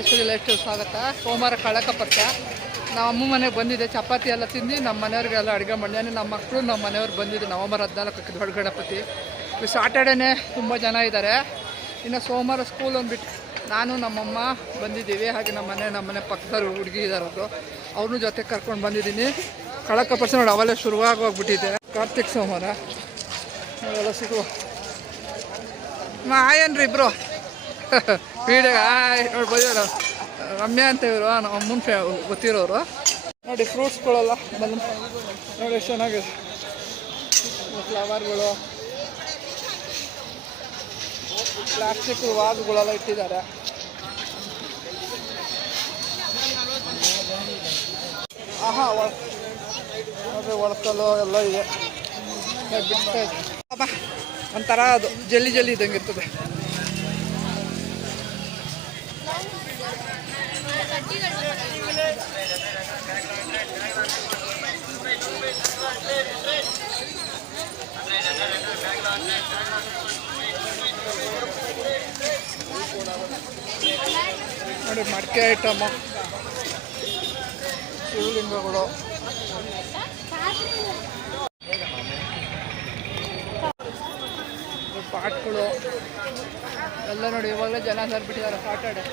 Rajeshwari life style ಸ್ವಾಗತ. ಸೋಮವಾರ ಕಳಕ ಪಕ್ಷ. ನಮ್ಮ ಅಮ್ಮ ಮನೆಗೆ ಬಂದಿದೆ, ಚಪಾತಿ ಎಲ್ಲ ತಿಂದು ನಮ್ಮ ಮನೆಯವ್ರಿಗೆಲ್ಲ ಅಡುಗೆ ಮಾಡಿ. ನಮ್ಮ ಮಕ್ಕಳು ನಮ್ಮ ಮನೆಯವ್ರು ಬಂದಿದ್ದು ನವಂಬರ್ 14ಕ್ಕೆ ದೊಡ್ಡ ಗಣಪತಿ. ಸಾಟರ್ಡೇನೇ ತುಂಬ ಜನ ಇದ್ದಾರೆ. ಇನ್ನು ಸೋಮವಾರ ಸ್ಕೂಲ್ ಅಂದ್ಬಿಟ್ಟು ನಾನು ನಮ್ಮಮ್ಮ ಬಂದಿದ್ದೀವಿ. ಹಾಗೆ ನಮ್ಮ ಮನೆ ಪಕ್ಕದವ್ರು ಹುಡುಗಿ ಇದ್ದಾರೆ, ಅವ್ರನ್ನೂ ಜೊತೆ ಕರ್ಕೊಂಡು ಬಂದಿದ್ದೀನಿ. ಕಳಕ ಪಕ್ಷ ನೋಡಿ ಅವೆಲ್ಲ ಶುರುವಾಗಿ ಹೋಗ್ಬಿಟ್ಟಿದೆ. ಕಾರ್ತಿಕ್ ಸೋಮವಾರ ಅವೆಲ್ಲ ಸಿಗುವ ಆಯನ್ರಿ ಇಬ್ಬರು ವೀಡಿಯೋ ನೋಡಿ ಬಂದಿರೋ ರಮ್ಯಾ ಅಂತ ಇವರು ನಮ್ಮ ಅಮ್ಮನ ಗೊತ್ತಿರೋರು. ನೋಡಿ ಫ್ರೂಟ್ಸ್ಗಳೆಲ್ಲ ಬಂದು ನೋಡಿ ಎಷ್ಟು ಚೆನ್ನಾಗಿದೆ. ಫ್ಲವರ್ಗಳು, ಪ್ಲಾಸ್ಟಿಕ್ ವಾಸ್ಗಳೆಲ್ಲ ಇಟ್ಟಿದ್ದಾರೆ. ನೋಡ್ರಿ ಒಳಕಲ್ಲು ಎಲ್ಲ ಇದೆ. ಬಿಡ್ತಾ ಇದೆ ಒಂಥರ ಅದು ಜಲ್ಲಿ ಇದ್ದಂಗೆ ಇರ್ತದೆ. ನೋಡಿ ಮಡಿಕೆ ಐಟಮು, ಶಿವಲಿಂಗಗಳು, ಪಾಟ್ಗಳು ಎಲ್ಲ ನೋಡಿ. ಇವಾಗಲೇ ಜನ ಸೇರ್ಬಿಟ್ಟಿದ್ದಾರೆ. ಸಾಟರ್ಡೆ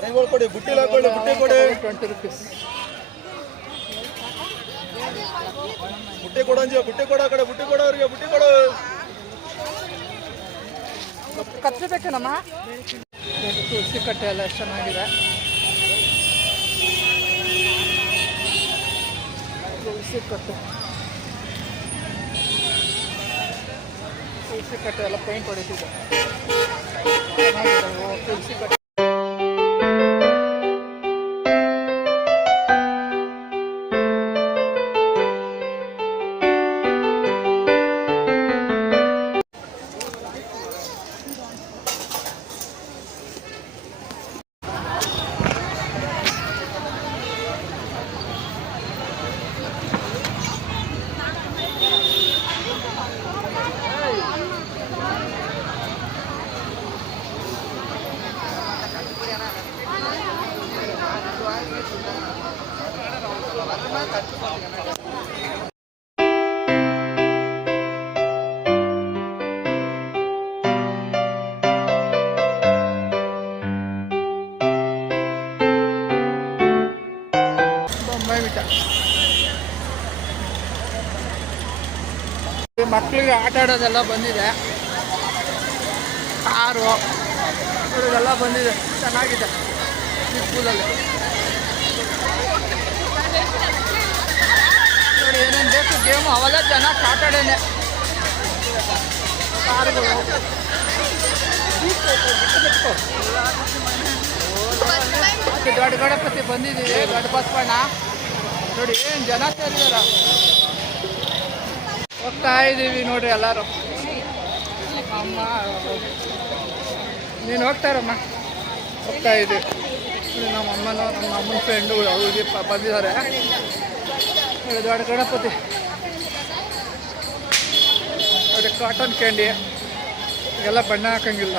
$20. ಬುಟ್ಟಿ ಕೊಡು ಅಂಜ, ಬುಟ್ಟಿ ಕೊಡು ಆ ಕಡೆ, ಬುಟ್ಟಿ ಕೊಡು ಅವ್ರಿಗೆ, ಬುಟ್ಟಿ ಕೊಡು. ಕತ್ರಿ ಬೇಕೇನಮ್ಮ? ತುಳಸಿ ಕಟ್ಟೆ ಎಲ್ಲ ಎಷ್ಟು ಚೆನ್ನಾಗಿದೆ. ತುಳಸಿ ಕಟ್ಟೆ ಎಲ್ಲ ಪೇಂಟ್ ಹೊಡಿತಿದೆ. ತುಳಸಿ ಕಟ್ಟೆ ಮಕ್ಕಳಿಗೆ ಆಟ ಆಡೋದೆಲ್ಲ ಬಂದಿದೆ. ಕಾರು ಇದೆಲ್ಲ ಬಂದಿದೆ, ಚೆನ್ನಾಗಿದೆ ಈ ಸ್ಕೂಲಲ್ಲಿ. ನೋಡಿ ಏನೇನು ಬೇಕು ಗೇಮು ಅವೆಲ್ಲ ಚೆನ್ನಾಗಿ ಸಾಟರ್ಡೇನೆ. ಕಾರುಗಳು, ದೊಡ್ಡ ಗಣಪತಿ ಬಂದಿದ್ದೀವಿ, ದೊಡ್ಡ ಬಸವಣ್ಣ. ನೋಡಿ ಏನು ಜನ ಸೇರಿದಾರ. ಹೋಗ್ತಾ ಇದ್ದೀವಿ ನೋಡ್ರಿ ಎಲ್ಲರೂ. ಅಮ್ಮ ನೀನು ಹೋಗ್ತಾರಮ್ಮ, ಹೋಗ್ತಾ ಇದ್ದೀವಿ. ನಮ್ಮ ಅಮ್ಮನ ಫ್ರೆಂಡುಗಳು ಅವ್ರಿಗೆ ಬಂದಿದ್ದಾರೆ. ದೊಡ್ಡ ಗಣಪತಿ ನೋಡಿ, ಕಾಟನ್ ಕ್ಯಾಂಡಿ ಎಲ್ಲ ಬಣ್ಣ ಹಾಕಂಗಿಲ್ಲ.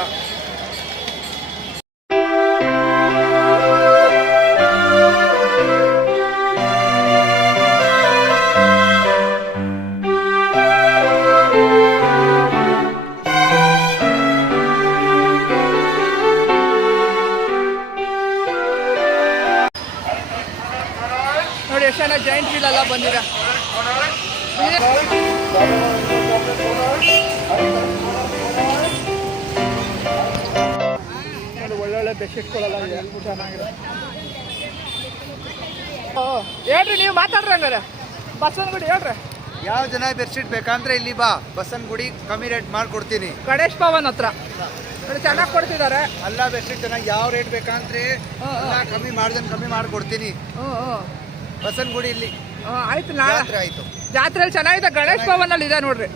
ನೋಡಿ ಎಷ್ಟು ಜನ ಜಾಯಿಂಟ್ ವೀಲ್ ಎಲ್ಲ ಬಂದಿದೆ. ನೋಡಿ ಒಳ್ಳೊಳ್ಳೆ ಬೆಡ್ಶೀಟ್ಗಳೆಲ್ಲ ಇದೆ, ಚೆನ್ನಾಗಿದೆ. ಹೇಳ್ರಿ, ನೀವು ಮಾತಾಡ್ರಿ ಹಂಗಾರೆ. ಬಸವನಗುಡಿ ಹೇಳ್ರಿ, ಯಾವ ಜನ ಬೆಡ್ಶೀಟ್ ಬೇಕಂದ್ರೆ ಇಲ್ಲಿ ಬಾ, ಬಸವನಗುಡಿ ಕಮ್ಮಿ ರೇಟ್ ಮಾಡ್ಕೊಡ್ತೀನಿ. ಗಣೇಶ್ ಭವನ್ ಹತ್ರ ನೋಡಿ ಚೆನ್ನಾಗಿ ಕೊಡ್ತಿದ್ದಾರೆ. ಎಲ್ಲ ಬೆಡ್ಶೀಟ್ ಚೆನ್ನಾಗಿ ಯಾವ ರೇಟ್ ಬೇಕಂದ್ರೆ ಕಮ್ಮಿ ಮಾಡ್ಕೊಡ್ತೀನಿ. ಬಸವನಗುಡಿ ಇಲ್ಲಿ ಆಯ್ತು, ನಾಳೆ ಆಯ್ತು. ಜಾತ್ರೆಯಲ್ಲಿ ಚೆನ್ನಾಗಿದೆ. ಗಣೇಶ್ ಭವನ್ ಅಲ್ಲಿ ಇದೆ ನೋಡ್ರಿ.